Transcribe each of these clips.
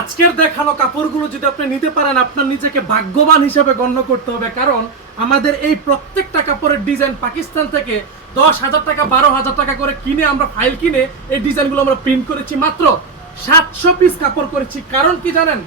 আজকের দেখানো কাপড়গুলো যদি আপনি নিতে পারেন, আপনার নিজেকে ভাগ্যবান হিসেবে গণ্য করতে হবে। কারণ আমাদের এই প্রত্যেকটা কাপড়ের ডিজাইন পাকিস্তান থেকে দশ হাজার টাকা, বারো হাজার টাকা করে কিনে আমরা ফাইল কিনে এই ডিজাইনগুলো আমরা প্রিন্ট করেছি। মাত্র সাতশো পিস কাপড় করেছি। কারণ কি জানেন?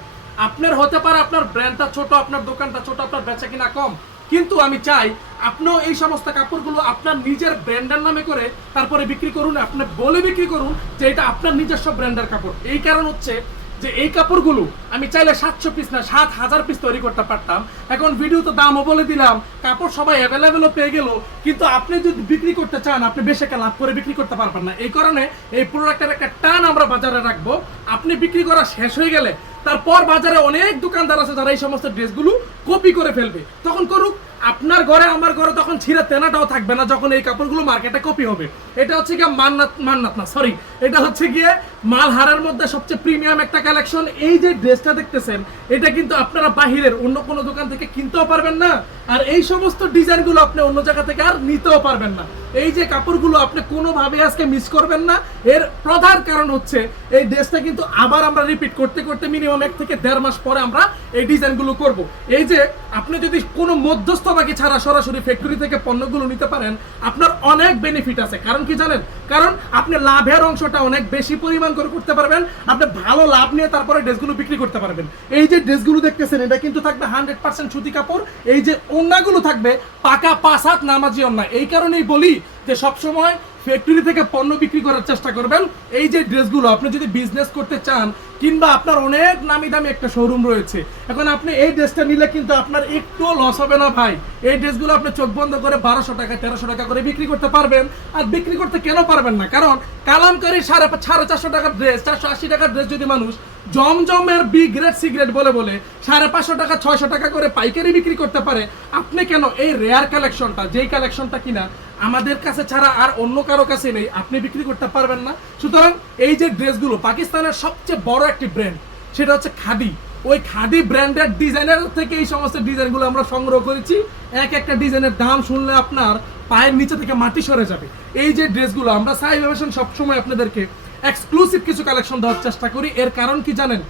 আপনার হতে পারে আপনার ব্র্যান্ডটা ছোট, আপনার দোকানটা ছোট, আপনার বেচা কিনা কম। কিন্তু আমি চাই আপনিও এই সমস্ত কাপড়গুলো আপনার নিজের ব্র্যান্ডের নামে করে তারপরে বিক্রি করুন, আপনি বলে বিক্রি করুন যে এটা আপনার নিজস্ব ব্র্যান্ডের কাপড়। এই কারণ হচ্ছে যে এই কাপড়গুলো আমি চাইলে সাতশো পিস না, সাত হাজার পিস তৈরি করতে পারতাম। এখন ভিডিও তো দামও বলে দিলাম, কাপড় সবাই অ্যাভেলেবেলও পেয়ে গেল, কিন্তু আপনি যদি বিক্রি করতে চান, আপনি বেশি একটা লাভ করে বিক্রি করতে পারবেন না। এই কারণে এই প্রোডাক্টের একটা টান আমরা বাজারে রাখব। আপনি বিক্রি করা শেষ হয়ে গেলে, তারপর বাজারে অনেক দোকানদার আছে যারা এই সমস্ত ড্রেসগুলো কপি করে ফেলবে। তখন করুক, আপনার ঘরে, আমার ঘরে তখন ছিঁড়ে তেনাটাও থাকবে না যখন এই কাপড়গুলো মার্কেটে কপি হবে। এটা হচ্ছে গিয়ে মান্নাত মান্নাত না সরি এটা হচ্ছে গিয়ে মালহারের মধ্যে সবচেয়ে প্রিমিয়াম একটা কালেকশন এই যে ড্রেসটা দেখতেছেন, এটা কিন্তু আপনারা বাহিরের অন্য কোনো দোকান থেকে কিনতেও পারবেন না, আর এই সমস্ত ডিজাইনগুলো আপনি অন্য জায়গা থেকে আর নিতেও পারবেন না। এই যে কাপড়গুলো আপনি কোনোভাবে আজকে মিস করবেন না, এর প্রধান কারণ হচ্ছে এই ড্রেসটা কিন্তু আবার আমরা রিপিট করতে করতে মিনিমাম এক থেকে দেড় মাস পরে আমরা এই ডিজাইনগুলো করব। এই যে আপনি যদি কোনো মধ্যস্থবাকি ছাড়া সরাসরি ফ্যাক্টরি থেকে পণ্যগুলো নিতে পারেন, আপনার অনেক বেনিফিট আছে। কারণ কি জানেন? কারণ আপনি লাভের অংশটা অনেক বেশি পরিমাণ করে করতে পারবেন, আপনি ভালো লাভ নিয়ে তারপরে ড্রেসগুলো বিক্রি করতে পারবেন। এই যে ড্রেসগুলো দেখতেছেন, এটা কিন্তু থাকবে হান্ড্রেড পার্সেন্ট সুতি কাপড়। এই যে ওন্নাগুলো থাকবে, পাকা পাঁচ হাত নামাজি অন্য এই কারণেই বলি যে সবসময় ফ্যাক্টরি থেকে পণ্য বিক্রি করার চেষ্টা করবেন। এই যে ড্রেসগুলো, আপনি যদি বিজনেস করতে চান কিংবা আপনার অনেক নামি দামি একটা শোরুম রয়েছে। এখন আপনি এই ড্রেসটা নিলে কিন্তু আপনার একটু লস হবে না ভাই। এই ড্রেসগুলো আপনি চোখ বন্ধ করে বারোশো টাকা, তেরোশো টাকা করে বিক্রি করতে পারবেন। আর বিক্রি করতে কেন পারবেন না? কারণ কালামকারী সাড়ে সাড়ে চারশো টাকার ড্রেস চারশো আশি টাকার ড্রেস যদি মানুষ জমজমের বি গ্রেড সিগারেট বলে বলে, সাড়ে পাঁচশো টাকা, ছয়শো টাকা করে পাইকারি বিক্রি করতে পারে, আপনি কেন এই রেয়ার কালেকশনটা যেই কালেকশনটা কিনা আমাদের কাছে ছাড়া আর অন্য কারও কাছে নেই, আপনি বিক্রি করতে পারবেন না। সুতরাং এই যে ড্রেসগুলো পাকিস্তানের সবচেয়ে বড় একটি ব্র্যান্ড সেটা হচ্ছে খাদি। ওই খাদি ব্র্যান্ডের ডিজাইনের থেকে এই সমস্ত ডিজাইনগুলো আমরা সংগ্রহ করেছি। এক একটা ডিজাইনের দাম শুনলে আপনার পায়ের নিচে থেকে মাটি সরে যাবে। এই যে ড্রেসগুলো আমরা সাই ভেবেশন সবসময় আপনাদেরকে এক্সক্লুসিভ কিছু কালেকশন দেওয়ার চেষ্টা করি। এর কারণ কি জানেন?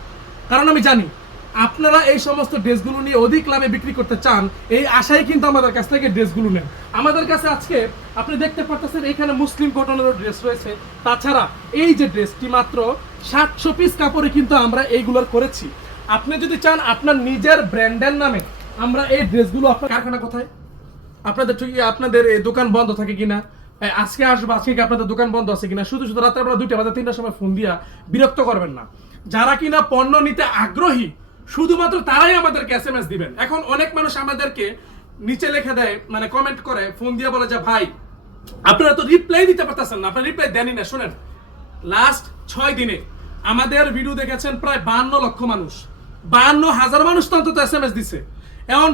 কারণ আমি জানি আপনারা এই সমস্ত ড্রেসগুলো নিয়ে অধিক লাভে বিক্রি করতে চান, এই আশায় কিন্তু আমাদের কাছ থেকে ড্রেসগুলো নেন। আমাদের কাছে আজকে আপনি দেখতে পাচ্ছেন এখানে মুসলিম কটনেরও ড্রেস রয়েছে। তাছাড়া এই যে ড্রেসটি মাত্র সাতশো পিস কাপড়ে কিন্তু আমরা এইগুলোর করেছি। আপনি যদি চান আপনার নিজের ব্র্যান্ডের নামে আমরা এই ড্রেসগুলো আপনার কারখানা কোথায়? আপনাদের ঠিক আপনাদের এই দোকান বন্ধ থাকে কিনা? আজকে আসব, আজকে কি আপনাদের দোকান বন্ধ আছে কিনা? শুধু শুধু রাত্রে বেলা দুইটা বাজে, তিনটার সময় ফোন দিয়া বিরক্ত করবেন না। যারা কিনা পণ্য নিতে আগ্রহী শুধুমাত্র তারাই আমাদেরকে এস এম এস দিবেন। এখন অনেক মানুষ আমাদেরকে নিচে লিখে দেয় মানে কমেন্ট করে ফোন দিয়ে বলে যে, ভাই, আপনারা তো রিপ্লাই দিতে পারতেছেন না, আপনারা রিপ্লাই দেনই না, শোনেন। লাস্ট ছয় দিনে আমাদের ভিডিও দেখেছেন প্রায় বান্ন লক্ষ মানুষ। বান্ন হাজার মানুষ তো অন্তত এস এম এস দিছে। এখন